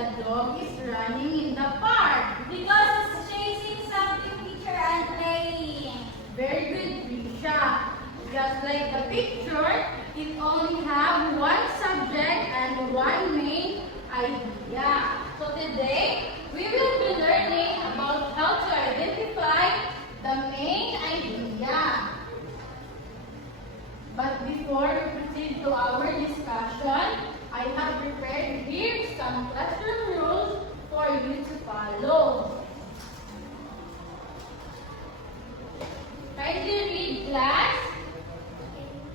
the dog is running in the park? Because it's chasing something, teacher, and playing. Very good, Risha. Just like the picture, it only have one subject and one main idea. So today, we will be learning about how to identify The main idea. But before we proceed to our discussion, I have prepared here some classroom rules for you to follow. Kindly read, class.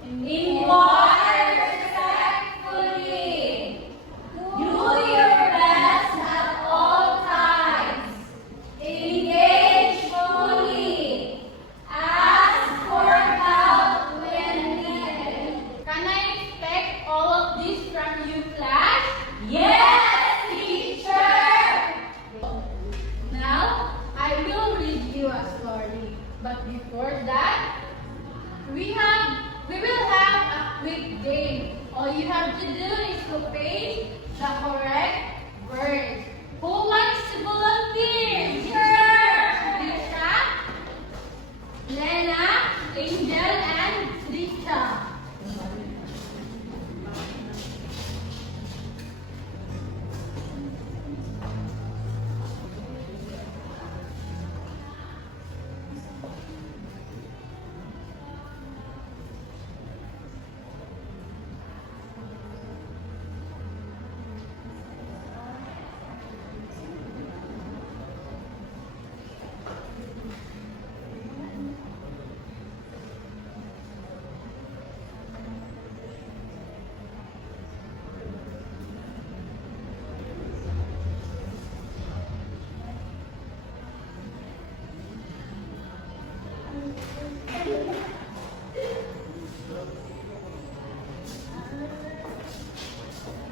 In Inquire respectfully. Do your best at all times. Engage fully. Ask for help when needed. Can I expect all of this from you, class? Yes, teacher. Now, I will read you a story. But before that, we will have a quick game. All you have to do is to paste the correct word. Who wants to volunteer? Risha, Lena, Angel, and Risha.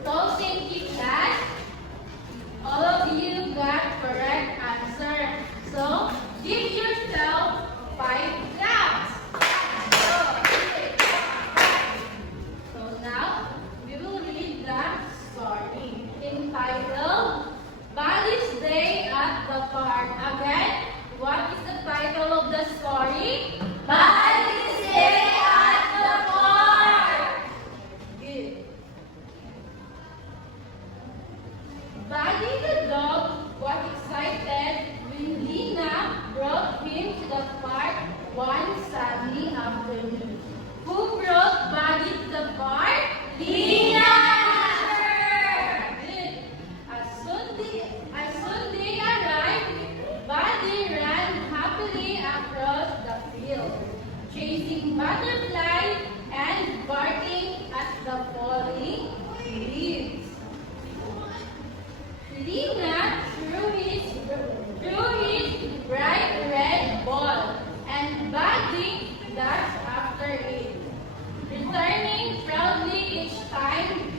So, thank you, class. All of you got correct answer. So, give yourself 5 claps. So now, we will read the story entitled Buddy's Day at the Park. Again, what is the title of the story? Buddy's Day at the park. Good. Buddy the dog was excited when Lena brought him to the park one sunny afternoon. Who brought Buddy to the park? Lena, Good. As soon they arrived, Buddy ran happily across the field, chasing butterflies and barking at the falling leaves. Lena threw his bright red ball, and Buddy dashed after it, returning proudly each time.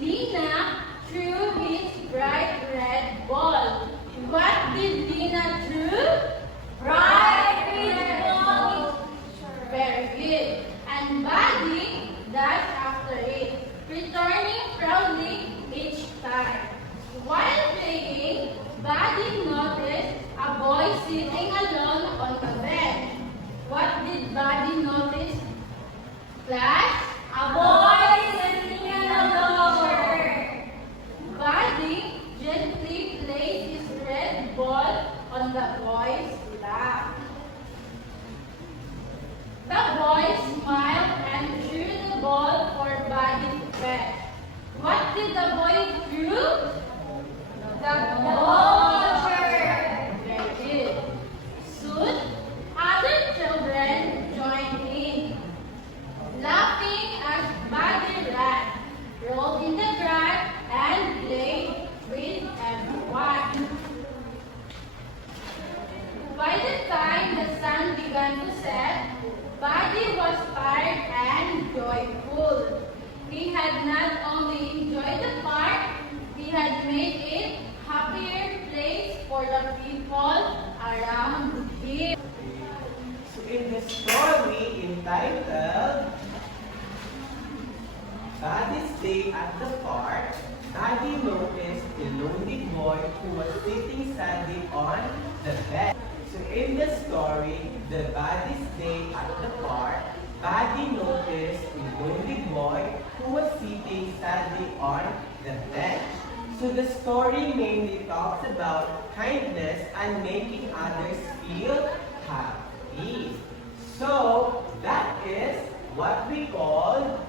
Lena threw his bright red ball. What did Lena throw? bright red ball. Very good. And Buddy dashed after it, returning proudly each time. While playing, Buddy noticed a boy sitting alone on the bench. What did Buddy notice? Class? A boy sitting in a locker. Buddy gently placed his red ball on the boy's lap. The boy smiled and threw the ball for Buddy to catch. What did the boy throw? The ball. Very good. Soon, other children joined in, laughing as Buddy ran, rolled in the grass, and played with everyone. By the time the sun began to set, Buddy was tired and joyful. He had not only enjoyed the park, he had made it a happier place for the people around him. So in the story entitled Buddy's Day at the Park, Buddy noticed a lonely boy who was sitting sadly on the bed. So in the story, the Buddy's day at the park, Buddy noticed a lonely boy who was sitting sadly on the bench. So the story mainly talks about kindness and making others feel happy. So that is what we call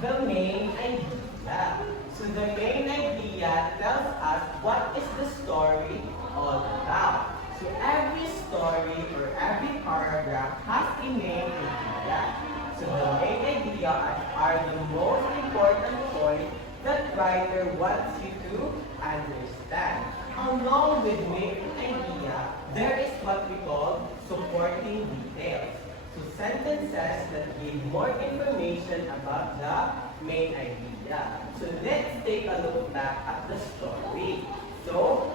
the main idea. So the main idea tells us what is the story all about. So every story or every paragraph has a main idea. So the main idea are the most important points that writer wants you to understand. Along with main idea, there is what we call supporting details. So sentences that give more information about the main idea. So let's take a look back at the story. So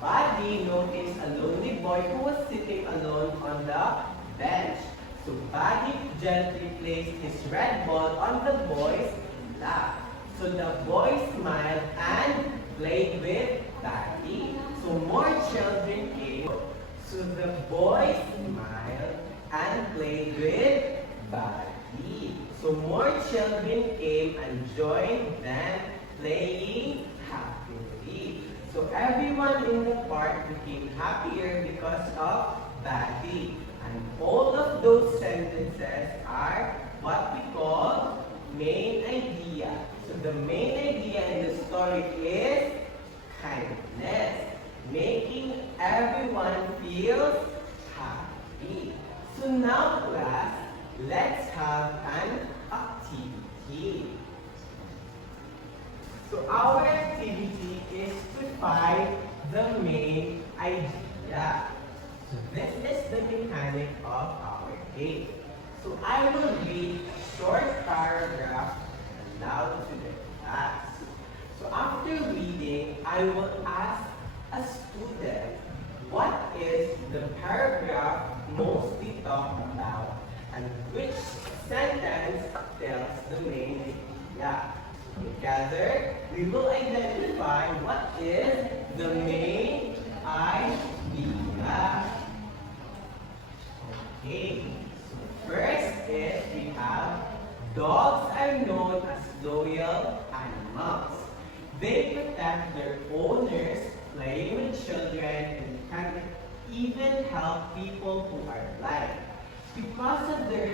Buddy noticed a lonely boy who was sitting alone on the bench. So Buddy gently placed his red ball on the boy's lap. So the boy smiled and played with Buddy. So more children came. So the boy smiled and played with Buddy. So more children came and joined them playing happily. So everyone in the park became happier because of Buddy. And all of those sentences are what we call main idea. So the main idea in the story is kindness, making everyone feel happy. So now class, let's have an activity. So our activity is to find the main idea. So this is the mechanic of our game. So I will read short paragraph aloud to the class. So after reading, I will ask a student, what is the paragraph mostly talked about and which sentence tells the main idea? Together, we will identify what is the main idea. Okay, so first is we have dogs are known as loyal animals. They protect their owners, play with children, and can even help people who are blind. Because of their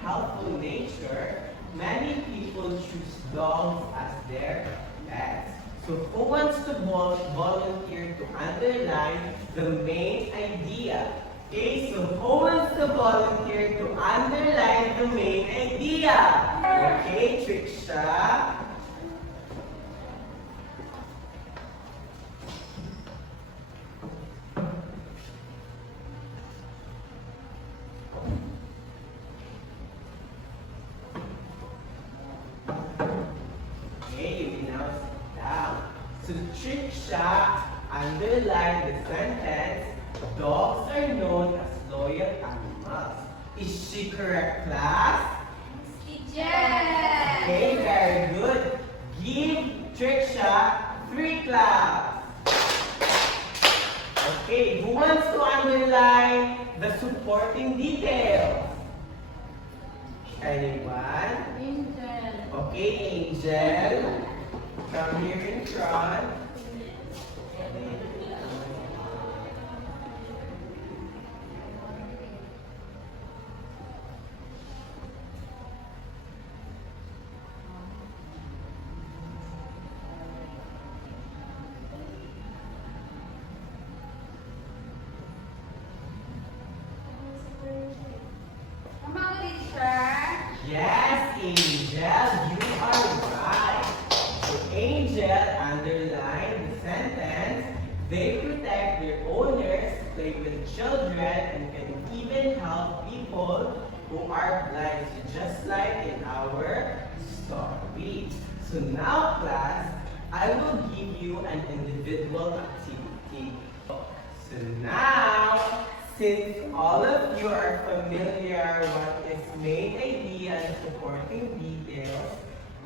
helpful nature, many people choose dogs as their pets. So who wants to volunteer to underline the main idea? Okay, so who wants to volunteer to underline the main idea? Okay, Triksha. So Triksha underlined the sentence, dogs are known as loyal animals. Is she correct, class? Yes. Okay, very good. Give Triksha 3 claps. Okay, who wants to underline the supporting details? Anyone? Angel. Okay, Angel. Come here in front. Come on, teacher. Yes, Angel, you are right. So Angel underlined the sentence, they protect their owners, play with children, and can even help people who are blind, so just like in our story. So now, class, I will give you an individual activity. So now, since all of you are familiar what is main idea and supporting details,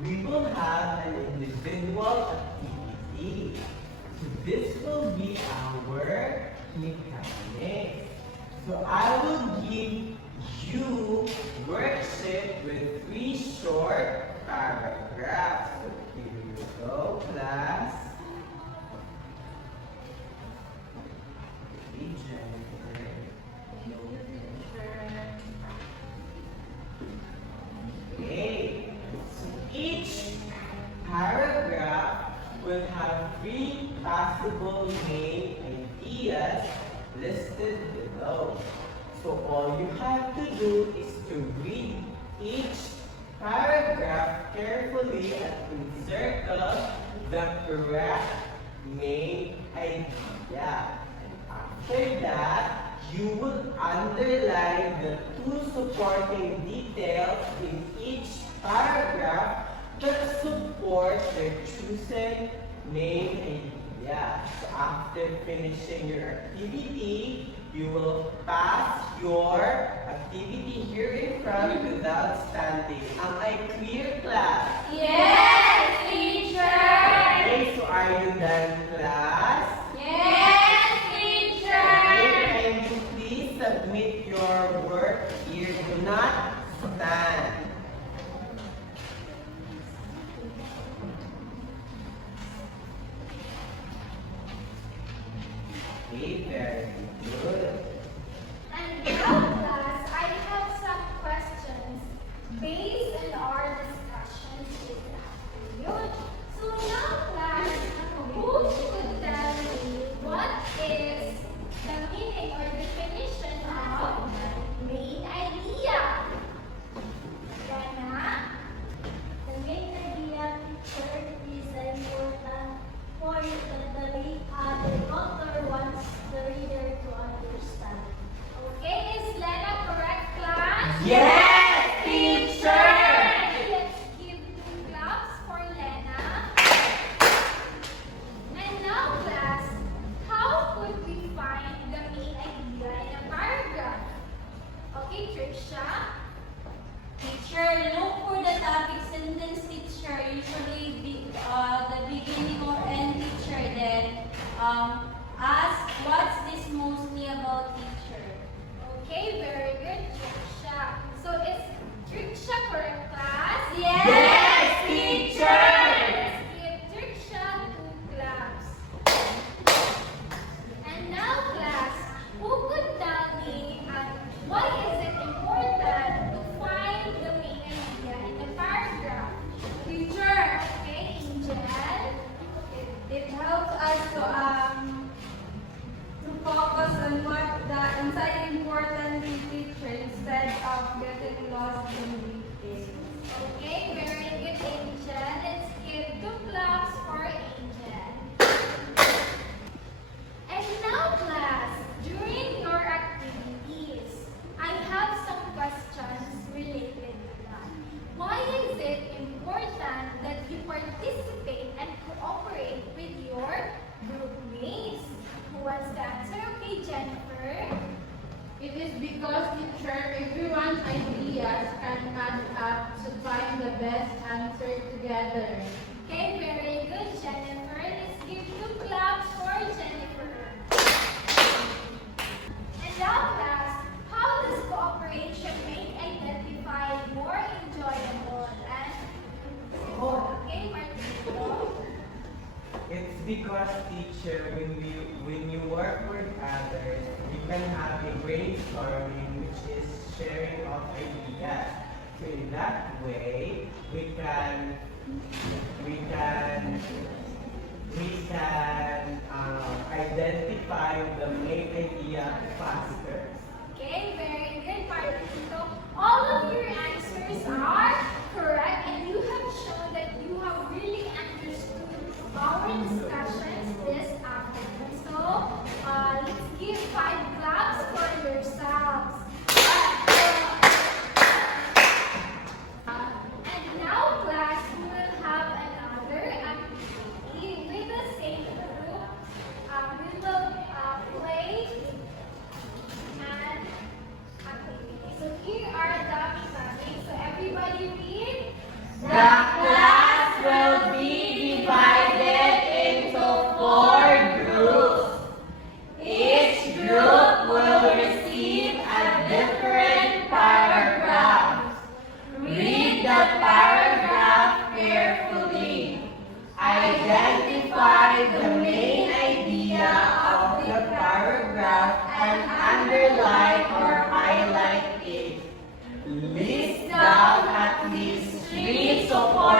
we will have an individual activity. So this will be our mechanics. So I will give you worksheet with 3 short paragraphs. So here we go, class. Hey, Jennifer. Okay. So each paragraph will have 3 possible main ideas listed below. So all you have to do is to read each paragraph carefully and encircle the correct main idea. And after that, you would underline the 2 supporting details in each paragraph that support the chosen main idea. So after finishing your activity, you will pass your activity here in front without standing. Am I clear, class? Yes, teacher. Okay, so are you done, class? Yes, Okay, teacher. can you please submit your work here? Do not stand. Okay, very good. And now, class, I have some questions based on our discussions this afternoon. So now, class, who could tell me what is the meaning or definition of main idea? Dana? The main idea pictured is important point that the author wants the reader to understand. Okay, is Lena correct, class? Yes, teacher! Let's give 2 claps for Lena. And now, class, how could we find the main idea in a paragraph? Okay, Trisha? Teacher, look for the topic sentence, teacher. Usually the beginning or end, teacher. Then ask what's this mostly about, teacher. Okay, very good, Trisha. So is Trisha correct, class? Yes, teacher! Let's give Trisha 2 claps. And now, class, who could tell me why is it important to find the main idea in the paragraph? Teacher, Okay, Angel. it helps us to focus on what the inside important teacher instead of getting lost in details. Okay, very good, Angel. Let's give 2 claps for Angel. And now, class, during your activities, I have some questions related to that. Why is it important that you participate and cooperate with your group mates? Who wants to answer? Okay, Jennifer. It is because, teacher, everyone's ideas can add up to find the best answer together. Okay, very good, Jennifer. Let's give 2 claps for Jennifer. And now, class, how does cooperation make identify more enjoyable and okay, Martino? It's because, teacher, when you work with others, you can have a brainstorming, which is sharing of ideas. So in that way, we can identify the main idea faster. Okay, very good, Martino. All of your answers are correct, and you have shown that you have really understood our discussions this afternoon. So, let's give 5 claps for yourselves. And now, class, we will have another activity with the same group. We will play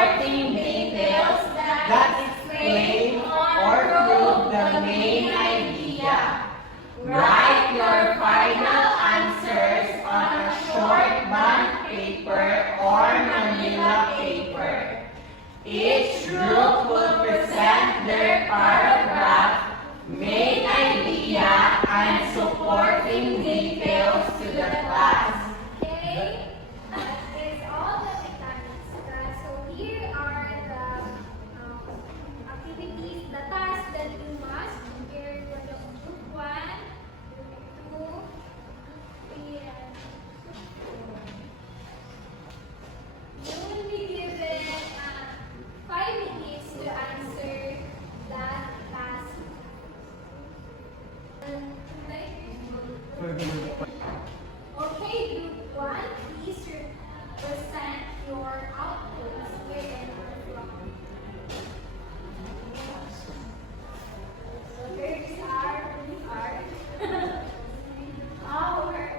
supporting details that explain or prove the main idea. Write your final answers on a short bond paper or manila paper. Each group will present their paragraph, main idea, and supporting details to the class. Okay, that is all the mechanics, guys. So here are the activities, the tasks that you must prepare for the group 1, group 2, 3, and 4. You will be given 5 minutes to answer that task. Okay, group 1, please present your outputs within the block. So here's our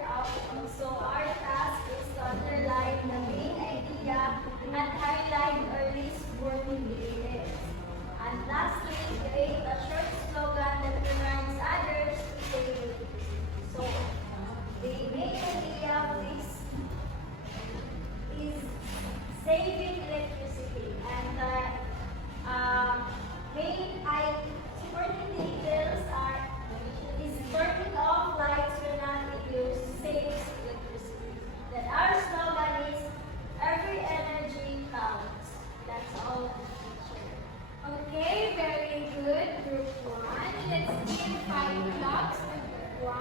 outcome. So our task is to underline the main idea and highlight early supporting details. And lastly, create a short slogan that reminds others to say it. So the main idea of this is saving electricity, and the supporting details is turning off lights when not in use saves electricity. Then our slogan is every energy counts. That's all. Okay, very good, group 1. Let's give 5 claps to group 1.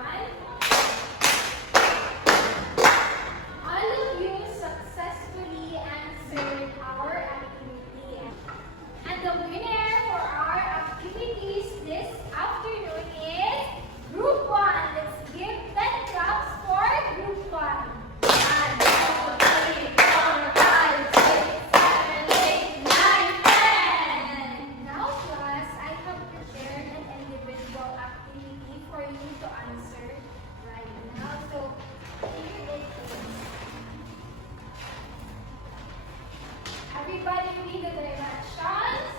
All of you successfully answered our activity. And the winner for our activities this afternoon is Group 1. Let's give 10 claps for Group 1. 1, 2, 3, 4, 5, 6, 7, 8, 9, 10. Now, class, I have prepared an individual activity for you to answer right now. So, here it is. Everybody read the directions.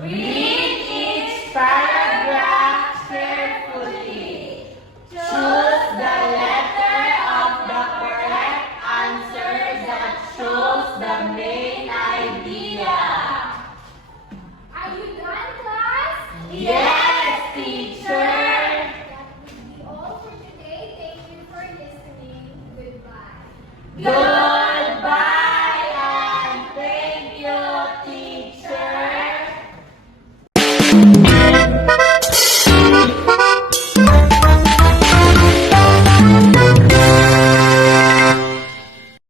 Read